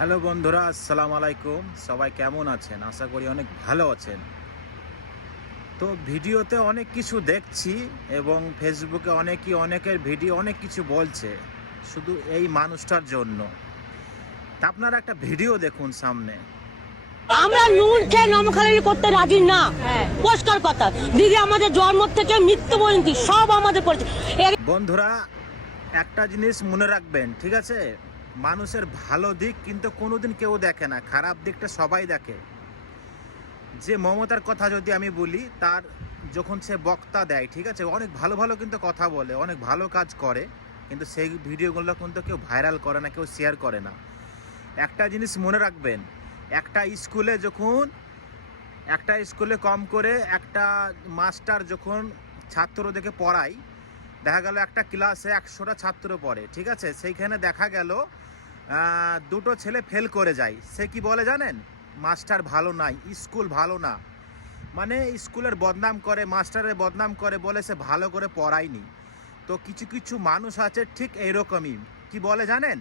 Hello বন্ধুরা, আসসালামু আলাইকুম। সবাই কেমন আছেন? আশা করি অনেক ভালো আছেন। তো ভিডিওতে অনেক কিছু দেখছি এবং ফেসবুকে অনেকের ভিডিও অনেক কিছু বলছে শুধু এই মানুষটার জন্য। তা আপনারা একটা ভিডিও দেখুন সামনে। আমরা নুন খেয়ে নমখালি করতে রাজি না। পরিষ্কার কথা, দিদি আমাদের জন্ম থেকে মৃত্যু পর্যন্ত সব আমাদের পড়ছে। বন্ধুরা, একটা জিনিস মনে রাখবেন, ঠিক আছে? মানুষের ভালো দিক কিন্তু কোনোদিন কেউ দেখে না, খারাপ দিকটা সবাই দেখে। যে মমতার কথা যদি আমি বলি, তার যখন সে বক্তা দেয়, ঠিক আছে, অনেক ভালো ভালো কিন্তু কথা বলে, অনেক ভালো কাজ করে, কিন্তু সেই ভিডিওগুলো কিন্তু কেউ ভাইরাল করে না, কেউ শেয়ার করে না। একটা জিনিস মনে রাখবেন, একটা স্কুলে কম করে একটা মাস্টার যখন ছাত্রদেরকে পড়ায়, দেখা গেল একটা ক্লাসে 100টা ছাত্র পড়ে, ঠিক আছে, সেইখানে দেখা গেল দুটো ছেলে ফেল করে যায়। সে কি বলে জানেন? মাস্টার ভালো নাই, স্কুল ভালো না। মানে স্কুলের বদনাম করে, মাস্টারের বদনাম করে, বলে সে ভালো করে পড়ায়নি। তো কিছু কিছু মানুষ আছে ঠিক এইরকমই। কি বলে জানেন?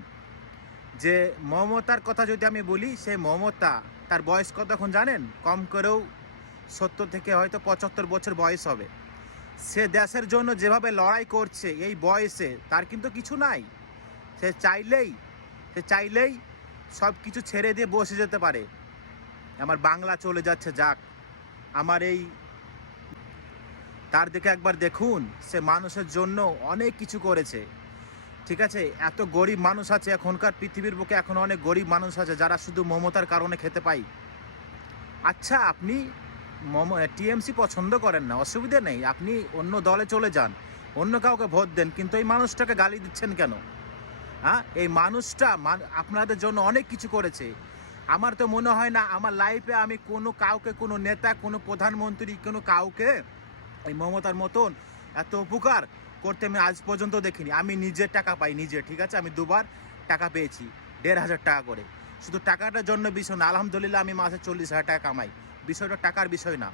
যে মমতার কথা যদি আমি বলি, সে মমতা, তার বয়স কত এখন জানেন? কম করেও 70 থেকে হয়তো 75 বছর বয়স হবে। সে দেশের জন্য যেভাবে লড়াই করছে এই বয়সে, তার কিন্তু কিছু নাই। সে চাইলেই সব কিছু ছেড়ে দিয়ে বসে যেতে পারে। আমার বাংলা চলে যাচ্ছে যাক, আমার এই, তার দিকে একবার দেখুন। সে মানুষের জন্য অনেক কিছু করেছে, ঠিক আছে? এত গরিব মানুষ আছে এখনকার পৃথিবীর বুকে, এখন অনেক গরিব মানুষ আছে যারা শুধু মমতার কারণে খেতে পায়। আচ্ছা, আপনি টিএমসি পছন্দ করেন না, অসুবিধা নেই, আপনি অন্য দলে চলে যান, অন্য কাউকে ভোট দেন, কিন্তু এই মানুষটাকে গালি দিচ্ছেন কেন? হ্যাঁ, এই মানুষটা আপনাদের জন্য অনেক কিছু করেছে। আমার তো মনে হয় না আমার লাইফে আমি কোনো নেতা, কোনো প্রধানমন্ত্রী, কোনো কাউকে এই মমতার মতন এত উপকার করতে আমি আজ পর্যন্ত দেখিনি। আমি নিজের টাকা পাই, নিজে, ঠিক আছে, আমি 2বার টাকা পেয়েছি, 1,500 টাকা করে। শুধু টাকাটার জন্য বিষয় না, আলহামদুলিল্লাহ আমি মাসে 40,000 টাকা কামাই, বিষয়টা টাকার বিষয় না।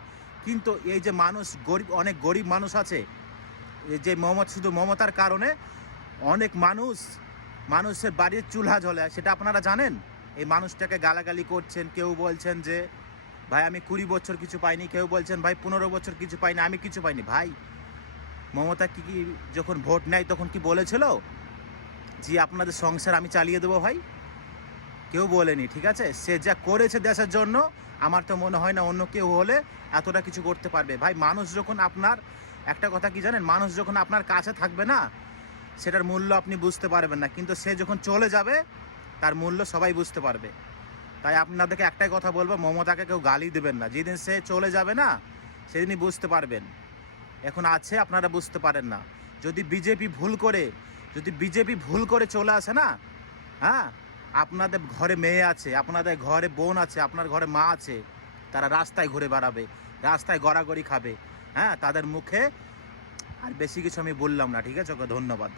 কিন্তু এই যে মানুষ গরিব, অনেক গরিব মানুষ আছে, এই যে শুধু মমতার কারণে অনেক মানুষের বাড়ির চুলহা জ্বলে, সেটা আপনারা জানেন? এই মানুষটাকে গালাগালি করছেন, কেউ বলছেন যে ভাই আমি 20 বছর কিছু পাইনি, কেউ বলছেন ভাই 15 বছর কিছু পাইনি, আমি কিছু পাইনি। ভাই, মমতা কি যখন ভোট নেয় তখন কি বলেছিল যে আপনাদের সংসার আমি চালিয়ে দেবো? ভাই, কেউ বলেনি, ঠিক আছে? সে যা করেছে দেশের জন্য, আমার তো মনে হয় না অন্য কেউ হলে এতটা কিছু করতে পারবে। ভাই, মানুষ যখন আপনার, একটা কথা কি জানেন, মানুষ যখন আপনার কাছে থাকবে না, সেটার মূল্য আপনি বুঝতে পারবেন না, কিন্তু সে যখন চলে যাবে তার মূল্য সবাই বুঝতে পারবে। তাই আপনাদেরকে একটাই কথা বলবো, মমতাকে কেউ গালি দেবেন না। যেদিন সে চলে যাবে না, সেদিনই বুঝতে পারবেন। এখন আছে, আপনারা বুঝতে পারেন না। যদি বিজেপি ভুল করে চলে আসে না, হ্যাঁ, আপনাদের ঘরে মেয়ে আছে, আপনাদের ঘরে বোন আছে, আপনার ঘরে মা আছে, তারা রাস্তায় ঘুরে বেড়াবে, রাস্তায় গড়াগড়ি খাবে। হ্যাঁ, তাদের মুখে আর বেশি কিছু আমি বললাম না, ঠিক আছে? ওকে ধন্যবাদ।